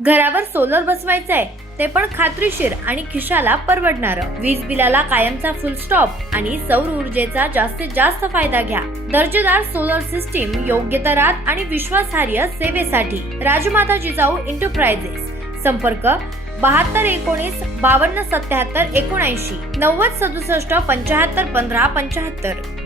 घरावर सोलर बसवायचंय ते पण खात्रीशीर आणि खिशाला परवडणारं. वीज बिलाला कायमचा फुल स्टॉप आणि सौर ऊर्जेचा जास्तीत जास्त फायदा घ्या. दर्जेदार सोलर सिस्टीम योग्य दरात आणि विश्वासार्ह सेवेसाठी राजमाता जिजाऊ एंटरप्राइजेस. संपर्क 7219 5277 79 90 67 75 15 75.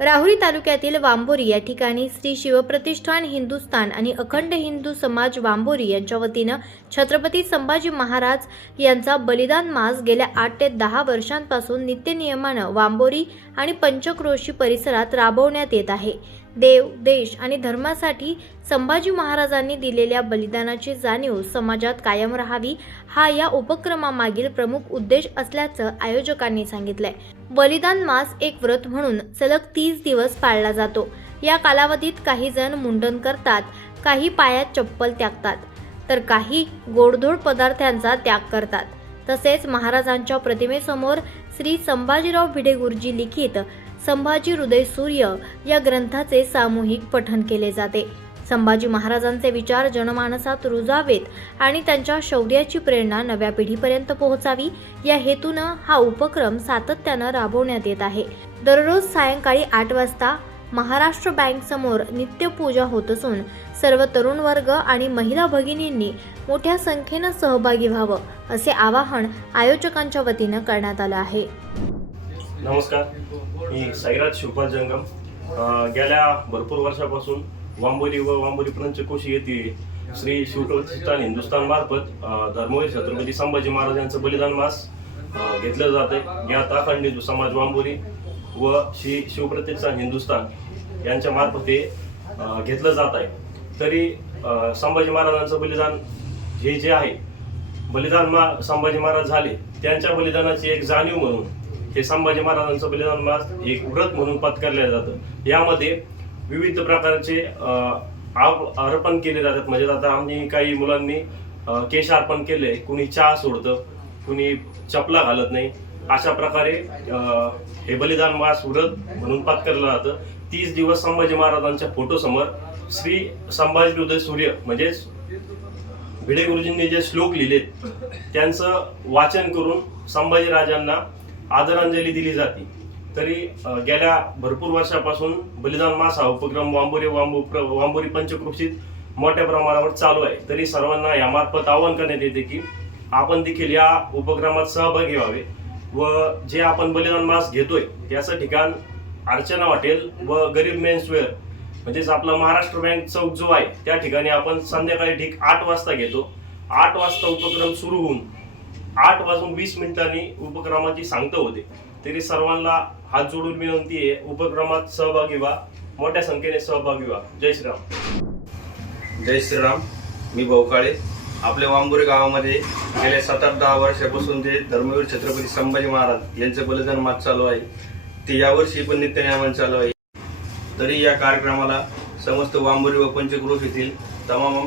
राहुरी तालुक्यातील वांबोरी या ठिकाणी श्री शिवप्रतिष्ठान हिंदुस्थान आणि अखंड हिंदू समाज वांबोरी यांच्या वतीनं छत्रपती संभाजी महाराज यांचा बलिदान मास गेल्या 8 ते 10 वर्षांपासून नित्यनियमानं वांबोरी आणि पंचक्रोशी परिसरात राबवण्यात येत आहे. देव, देश आणि धर्मासाठी संभाजी महाराजांनी दिलेल्या बलिदानाची जाणीव समाजात कायम राहावी हा या उपक्रमामागील प्रमुख उद्देश असल्याचं आयोजकांनी सांगितलंय. बलिदान मास एक व्रत म्हणून सलग 30 दिवस पाळला जातो. या कालावधीत काही जण मुंडन करतात, काही पायात चप्पल त्यागतात, तर काही गोडधोड पदार्थांचा त्याग करतात. तसेच महाराजांच्या प्रतिमेसमोर श्री संभाजीराव भिडे गुरुजी लिखित संभाजी हृदय सूर्य या ग्रंथाचे सामूहिक पठण केले जाते. संभाजी महाराजांचे विचार जनमानसात रुजावेत आणि त्यांच्या शौर्याची प्रेरणा नव्या पिढीपर्यंत पोहोचावी या हेतूनं हा उपक्रम सातत्यानं राबवण्यात येत आहे. दररोज सायंकाळी 8 वाजता महाराष्ट्र बँक समोर नित्यपूजा होत असून सर्व तरुण वर्ग आणि महिला भगिनींनी मोठ्या संख्येनं सहभागी व्हावं असे आवाहन आयोजकांच्या वतीनं करण्यात आलं आहे. नमस्कार, मी साईराज शिवपाल जंगम. गेल्या भरपूर वर्षापासून वांबोरी व वांबोरी पंचक्रोशी येथे श्री शिवप्रतिष्ठान हिंदुस्थान मार्फत धर्मवीर छत्रपती संभाजी महाराज यांचं बलिदान मास घेतलं जात आहे. यात अखंड हिंदू समाज वांबोरी व श्री शिवप्रतिष्ठान हिंदुस्थान यांच्या मार्फत हे घेतलं जात आहे. तरी संभाजी महाराजांचं बलिदान जे आहे, बलिदान संभाजी महाराज झाले, त्यांच्या बलिदानाची एक जाणीव म्हणून हे संभाजी महाराजांचं बलिदान मास एक व्रत म्हणून पत्करलं जातं. यामध्ये विविध प्रकारचे अर्पण केले जातात. म्हणजे आता आम्ही काही मुलांनी केश अर्पण केले, कुणी चहा सोडतं, कुणी चपला घालत नाही. अशा प्रकारे हे बलिदान मास व्रत म्हणून पत्करलं जातं. 30 दिवस संभाजी महाराजांच्या फोटोसमोर श्री संभाजी हृदय सूर्य म्हणजे भिडे गुरुजींनी जे श्लोक लिहिलेत त्यांचं वाचन करून संभाजी राजांना आदरांजली दिली जाते. तरी गेल्या भरपूर वर्षापासून बलिदान मास हा उपक्रम वांबोरी पंचक्रोशीत मोठ्या प्रमाणावर चालू आहे. तरी सर्वांना यामार्फत आवाहन करण्यात येते की आपण देखील या उपक्रमात सहभागी व्हावे व जे आपण बलिदान मास घेतोय याचं ठिकाण अर्चना हॉटेल व गरीब मेन्स वेअर म्हणजेच आपला महाराष्ट्र बँक चौक जो आहे त्या ठिकाणी आपण संध्याकाळी ठीक 8 वाजता घेतो. 8 वाजता उपक्रम सुरू होऊन 8 वाजून 20 मिनिटांनी उपक्रमाची सांगता होते. तरी सर्वांना हात जोडून विनंती आहे, उपक्रमात सहभागी व्हा, मोठ्या संख्येने सहभागी व्हा. जय श्रीराम. जय श्रीराम. मी भाऊकाळे. आपल्या वांबोरी गावामध्ये गेल्या 7-10 वर्षापासून जे धर्मवीर छत्रपती संभाजी महाराज यांचे बलिदान मास चालू आहे ते यावर्षी पण नित्यनियमाने चालू आहे. तरी या कार्यक्रमाला समस्त वांबोरी व पंचक्रोशीतील तमाम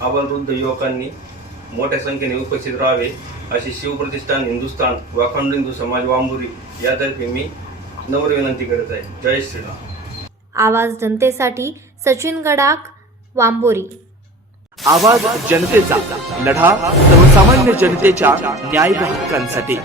आबालवृद्ध युवकांनी मोठ्या संख्येने उपस्थित राहावे अशी शिवप्रतिष्ठान हिंदुस्थान व अखंड हिंदू समाज वांबोरी यातर्फे मी नम्र विनंती करत आहे. जय श्रीराम. आवाज जनतेसाठी सचिन गडाख, वांबोरी. आवाज जनतेचा, लढा सर्वसामान्य जनतेच्या न्याय हक्कांसाठी.